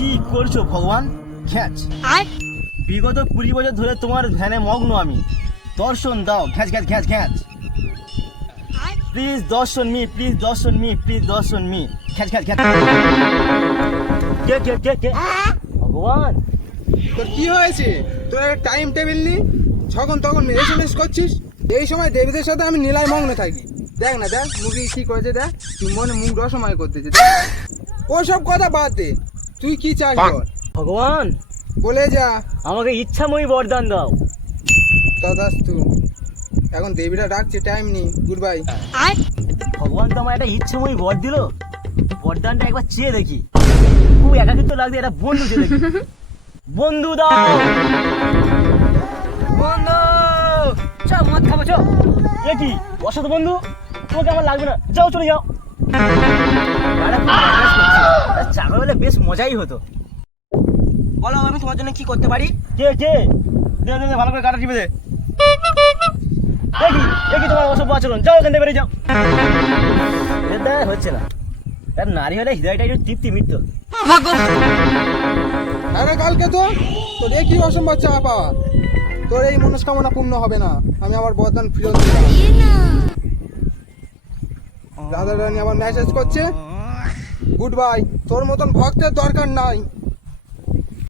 কি করছো ভগবান? খ্যাচ। বিগত 20 বছর ধরে তোমার ধ্যানে মগ্ন আমি। দর্শন দাও, খ্যাচ খ্যাচ খ্যাচ খ্যাচ। প্লিজ দর্শন মি, প্লিজ দর্শন মি, প্লিজ দর্শন মি। খ্যাচ খ্যাচ খ্যাচ। কে কে কে কে? ভগবান, তোর কি হয়েছে? তোর একটা টাইম টেবিল নেই, যখন তখন এসএমএস করছিস। এই সময় দেবীদের সাথে আমি নীলায় মগ্ন থাকি। দেখ না, দেখ মুখে কি করেছে, দেখ তুই মনে মুখ রসময় করতেছে। ওসব কথা বাদ দে, তুই কি চাস বল? ভগবান বলে যা। আমাকে ইচ্ছাময়ী বরদান দাও। তথাস্তু। এখন দেবীরা ডাকছে, টাইম নেই, গুড বাই। ভগবান তো আমার একটা ইচ্ছাময়ী বর দিল, বরদানটা একবার চেয়ে দেখি। খুব একাকিত্ব লাগছে, একটা বন্ধু চেয়ে দেখি। বন্ধু দাও, বন্ধু। চ মদ খাবো, চ। এ কি অসৎ বন্ধু, তোমাকে আমার লাগবে না, যাও চলে যাও। চাকর হলে বেশ মজাই হতো। বলো আমি তোমার জন্য কি করতে পারি? কে কে? দে দে দে, ভালো করে কাটা টিপে দে। দেখি দেখি তোমার অসভ্য আচরণ, যাও এখান থেকে বেরিয়ে যাও। হচ্ছে না, তার নারী হলে হৃদয়টা একটু তৃপ্তি মিটতো। আরে কালকে তো তোর কি অসম্ভব চা পাওয়া, তোর এই মনস্কামনা পূর্ণ হবে না। আমি আমার বরদান ফিরত দিলাম। রাধা রানী আবার মেসেজ করছে, গুড বাই। তোর মতন ভক্তের দরকার নাই।